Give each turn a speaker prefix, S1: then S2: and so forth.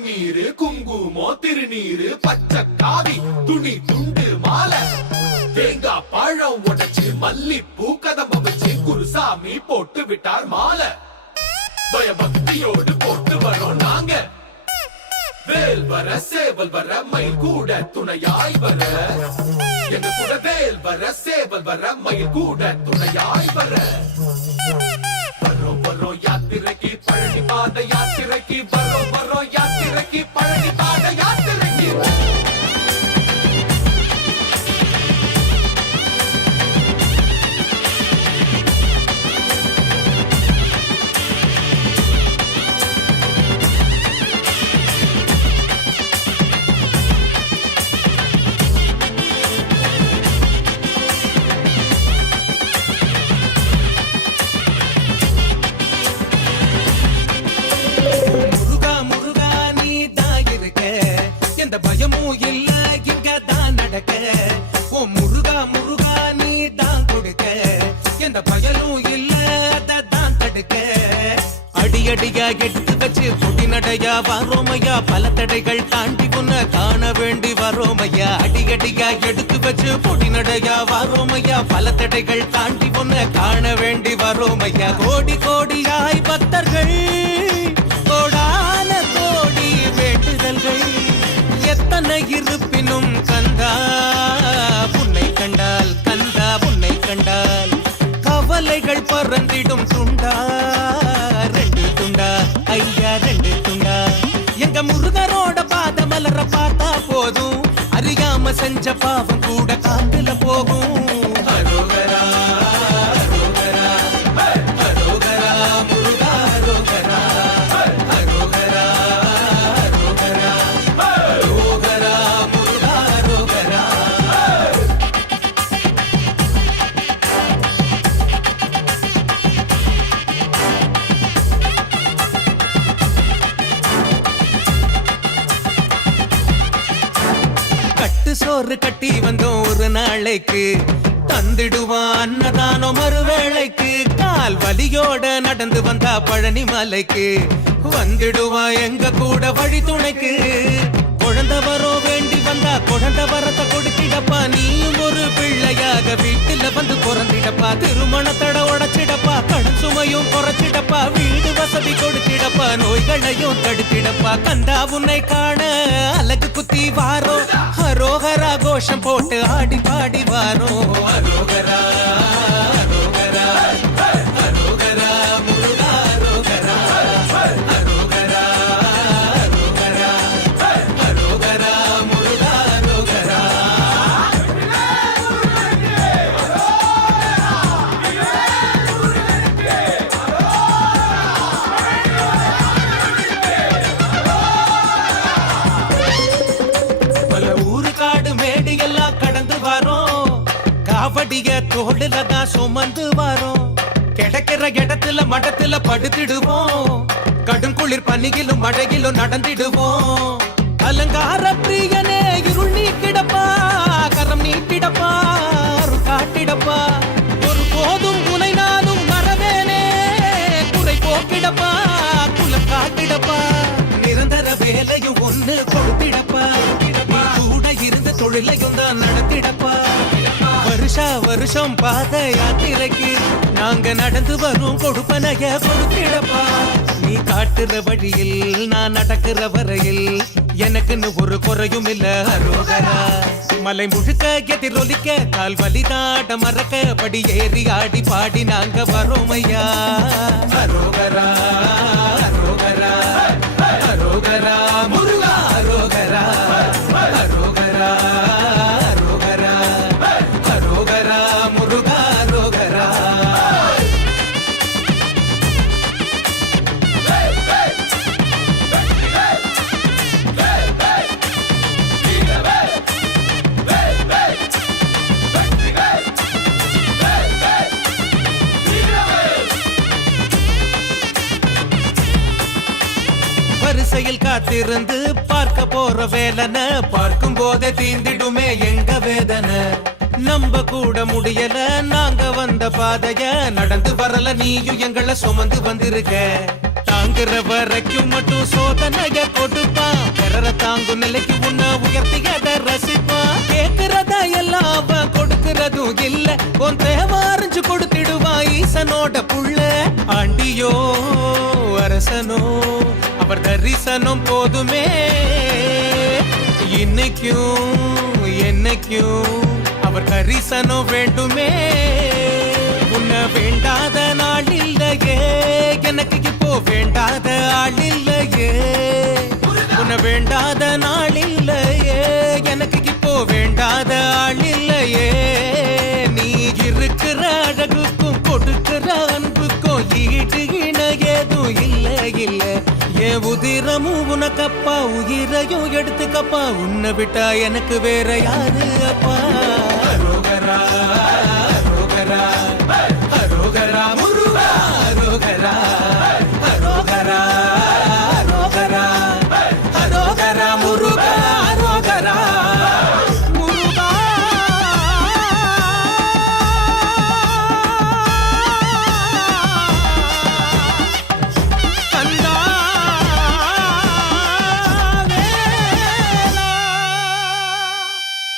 S1: பன்னீரு குங்குமோ திருநீரு பச்சை காவி துணி துண்டு மாலை. தேங்காய் பழம் உடைச்சு மல்லிப்பூ கதம்ப வச்சு குருசாமி போட்டு விட்டார் மாலை. பயபக்தியோடு போட்டு வரோம் நாங்க. வேல் வர சேவல் வர மயில் கூட துணையாய் வர. எங்க கூட வேல் வர சேவல் வர மயில் கூட துணையாய்
S2: அடியா எடுத்து வச்சு பொடி நடையா வரோமையா? பல தடைகள் தாண்டி உன்ன காண வேண்டி வரோமையா? அடியடியா எடுத்து வச்சு பொடி நடையா வரோமையா? பல தடைகள் தாண்டி உன்ன காண வேண்டி வரோமையா? கோடி கோடியாய் பக்தர்கள் கோடான கோடி வேண்டுதல்கள் எத்தனை இருப்பினும் கந்தா உன்னை கண்டால் கந்தா உன்னை கண்டால் கவலைகள் பறந்திடும் துண்டா? செஞ்ச பாவம் கூட காத்துல போகும். சோறு கட்டி வந்தோம் ஒரு நாளைக்கு தந்திடுவான் அன்னதானம் மறுவேளைக்கு கால் வலியோட நடந்து வந்தா பழனி மலைக்கு. வந்துடுவா எங்க கூட வழி துணைக்கு. குழந்தை வரோம் வேண்டி வந்தா குழந்த வரத்தை கொடுத்திடப்பா. நீயும் ஒரு பிள்ளையாக வீட்டுல வந்து பிறந்திடப்பா. திருமணத்தட உடைச்சிடப்பா. கடன் சுமையும் குறைச்சிடப்பா. வீடு வசதி கொடுத்திடப்பா. நோய்களையும் தடுத்திடப்பா. கந்தா உன்னை காண அழகு குத்தி வாரோ கோஷம் போட்டு ஆடி பாடி வாரோ. அடிய தோடுல தான் சுமந்து வரோம். கிடைக்கிற இடத்துல மடத்துல படுத்திடுவோம். கடும் குளிர் பனியிலும் மழையிலும் நடந்திடுவோம். அலங்கார பிரியனே இருள் நீக்கிடப்பா கரம் நீட்டிடப்பா காட்டிடப்பா. ஒரு போதும் உனை நானும் மறவேனே. குறை போக்கிடப்பா. குலம் காட்டிடப்பா. நிரந்தர வேலையும் ஒண்ணு கொடுத்திடப்பா. கூட இருந்த தொழிலையும் தான் நடத்திடப்பா. வருஷம் பாத யாத்திரைக்கு நாங்க நடந்து வரும் கொடுப்பனைய கொடுத்திடப்பா. நீ காட்டுற வழியில் நான் நடக்கிற வரையில் எனக்குன்னு ஒரு குறையும் இல்ல அரோகரா. மலை முழுக்க எதிரொலிக்க கால் வலி தாட மறக்க படி ஏறி ஆடி பாடி நாங்க வரோமையா காத்திருந்து பார்க்க போற வேலனை பார்க்கும் போதே தீந்திடுமே எங்க வேதனை? நம்ப கூட முடியல நாங்க வந்த பாதைய நடந்து வரல நீயும் எங்களை சுமந்து வந்திருக்க. தாங்குற வரைக்கும் மட்டும் சோதனைய கொடுப்பான் பிறர தாங்கும் நிலைக்கு உன்ன உயர்த்தி அதை ரசிப்பான். கேக்குறத எல்லாம் அவன் கொடுக்கறதும் இல்ல. உன் தேவை அறிஞ்சு கொடுத்திடுவா ஈசனோட புள்ள. ஆண்டியோ அரசனோ அவர் தரிசனம் போதுமே. இன்னைக்கும் என்னைக்கும் அவர் தரிசனம் வேண்டுமே. உன்னை வேண்டாத நாள் இல்லையே. எனக்கு இப்போ வேண்டாத ஆள் இல்லையே. உன்னை வேண்டாத நாள் இல்லையே. என் உனக்கப்பா உயிரையும் எடுத்துக்கப்பா உன்னை விட்டா எனக்கு வேற யாரு அப்பா?